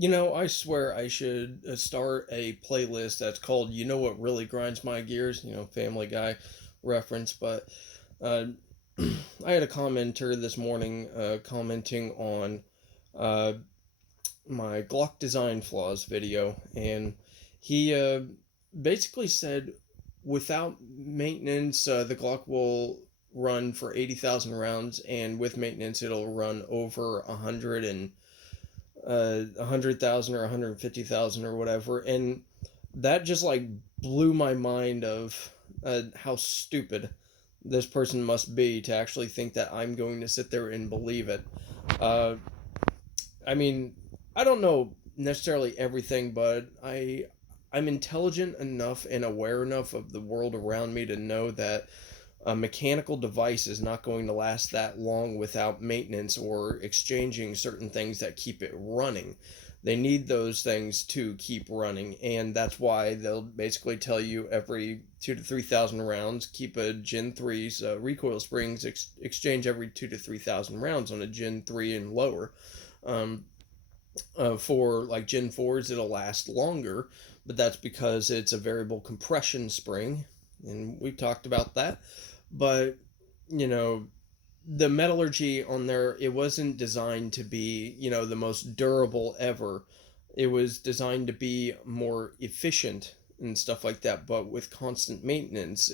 I swear I should start a playlist that's called "You Know What Really Grinds My Gears." Family Guy reference. But uh, I had a commenter this morning commenting on uh, my Glock design flaws video, and he basically said without maintenance, the Glock will run for 80,000 rounds, and with maintenance, it'll run over 100,000 or 150,000 or whatever. And that just like blew my mind of how stupid this person must be to actually think that I'm going to sit there and believe it. Uh, I mean, I don't know necessarily everything, but I'm intelligent enough and aware enough of the world around me to know that a mechanical device is not going to last that long without maintenance or exchanging certain things that keep it running. They need those things to keep running, and that's why they'll basically tell you every 2 to 3 thousand rounds keep a Gen 3's recoil springs exchange every 2 to 3 thousand rounds on a Gen 3 and lower. Um, for like Gen 4s, it'll last longer, but that's because it's a variable compression spring, and we've talked about that. But, you know, the metallurgy on there, it wasn't designed to be, the most durable ever. It was designed to be more efficient and stuff like that, but with constant maintenance,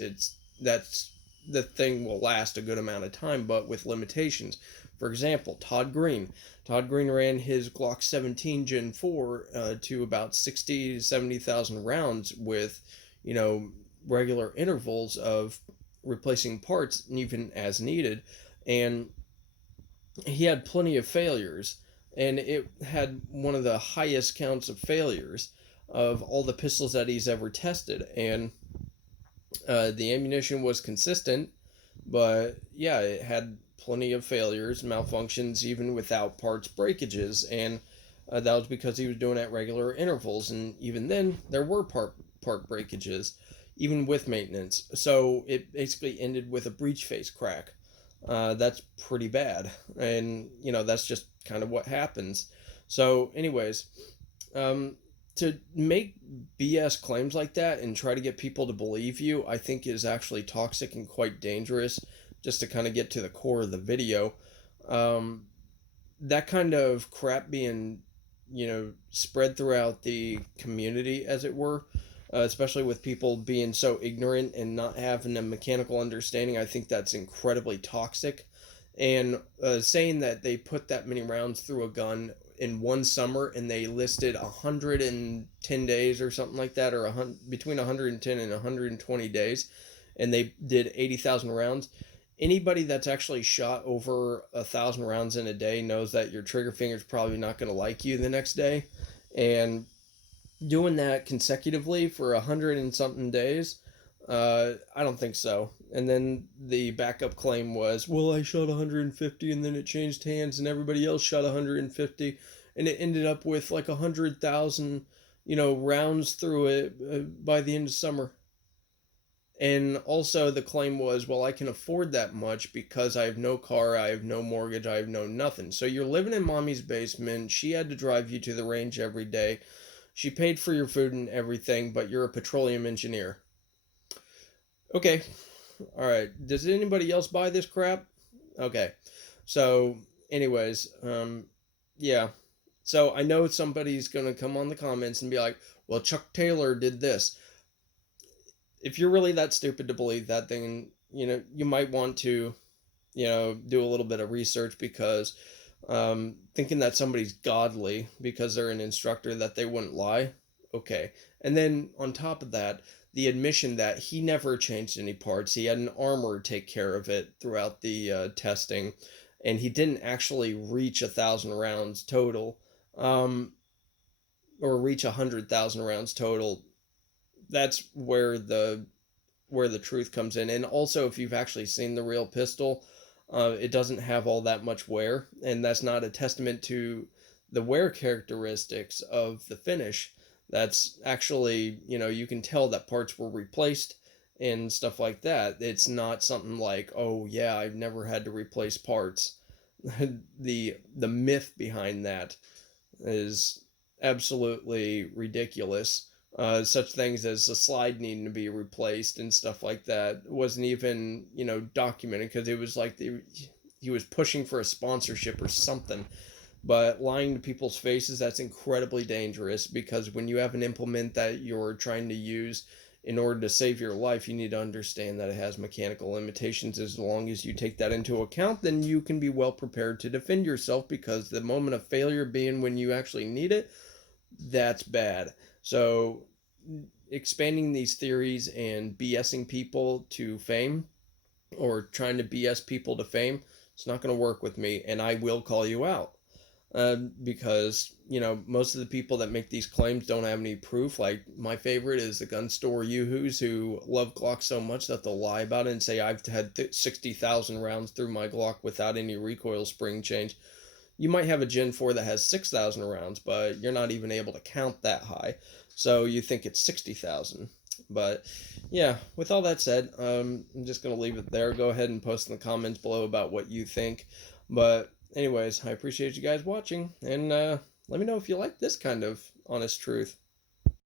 that's the thing will last a good amount of time, but with limitations. For example, Todd Green ran his Glock 17 Gen 4 to about 60 to 70,000 rounds with, you know, regular intervals of replacing parts, even as needed. And he had plenty of failures, and it had one of the highest counts of failures of all the pistols that he's ever tested. And the ammunition was consistent, but yeah, it had plenty of failures, malfunctions, even without parts breakages. And that was because he was doing it at regular intervals, and even then there were part breakages even with maintenance. So it basically ended with a breech face crack. That's pretty bad, and that's just kind of what happens. So, anyways, um, to make BS claims like that and try to get people to believe you, I think is actually toxic and quite dangerous. Just to kind of get to the core of the video, um, that kind of crap being, spread throughout the community, as it were, especially with people being so ignorant and not having a mechanical understanding. I think that's incredibly toxic. And saying that they put that many rounds through a gun in one summer and they listed 110 days or something like that, or between 110 and 120 days, and they did 80,000 rounds. Anybody that's actually shot over 1,000 rounds in a day knows that your trigger finger's probably not going to like you the next day. And doing that consecutively for 100 and something days, I don't think so. And then the backup claim was, well, I shot 150 and then it changed hands and everybody else shot 150, and it ended up with like 100,000, rounds through it by the end of summer. And also the claim was, well, I can afford that much because I have no car, I have no mortgage, I have no nothing. So you're living in mommy's basement. She had to drive you to the range every day. She paid for your food and everything, but you're a petroleum engineer. Okay. All right. Does anybody else buy this crap? Okay. So, anyways, yeah. So I know somebody's going to come on the comments and be like, well, Chuck Taylor did this. If you're really that stupid to believe that, then, you might want to, do a little bit of research, because thinking that somebody's godly because they're an instructor, that they wouldn't lie. Okay. And then on top of that, the admission that he never changed any parts. He had an armor take care of it throughout the testing, and he didn't actually reach 1,000 rounds total, um, or reach 100,000 rounds total. That's where the truth comes in. And also, if you've actually seen the real pistol, it doesn't have all that much wear, and that's not a testament to the wear characteristics of the finish. That's actually, you can tell that parts were replaced and stuff like that. It's not something like, oh yeah, I've never had to replace parts. The myth behind that is absolutely ridiculous. Such things as the slide needing to be replaced and stuff like that wasn't even, documented because it was like he was pushing for a sponsorship or something. But lying to people's faces, that's incredibly dangerous because when you have an implement that you're trying to use in order to save your life, you need to understand that it has mechanical limitations. As long as you take that into account, then you can be well prepared to defend yourself because the moment of failure being when you actually need it, that's bad. So, expanding these theories and BSing people to fame or trying to BS people to fame, it's not going to work with me, and I will call you out. Because most of the people that make these claims don't have any proof. Like my favorite is the gun store yoo-hoos who love Glock so much that they'll lie about it and say I've had 60,000 rounds through my Glock without any recoil spring change. You might have a Gen 4 that has 6,000 rounds, but you're not even able to count that high. So you think it's 60,000. But yeah, with all that said, I'm just going to leave it there. Go ahead and post in the comments below about what you think. But anyways, I appreciate you guys watching, and let me know if you like this kind of honest truth.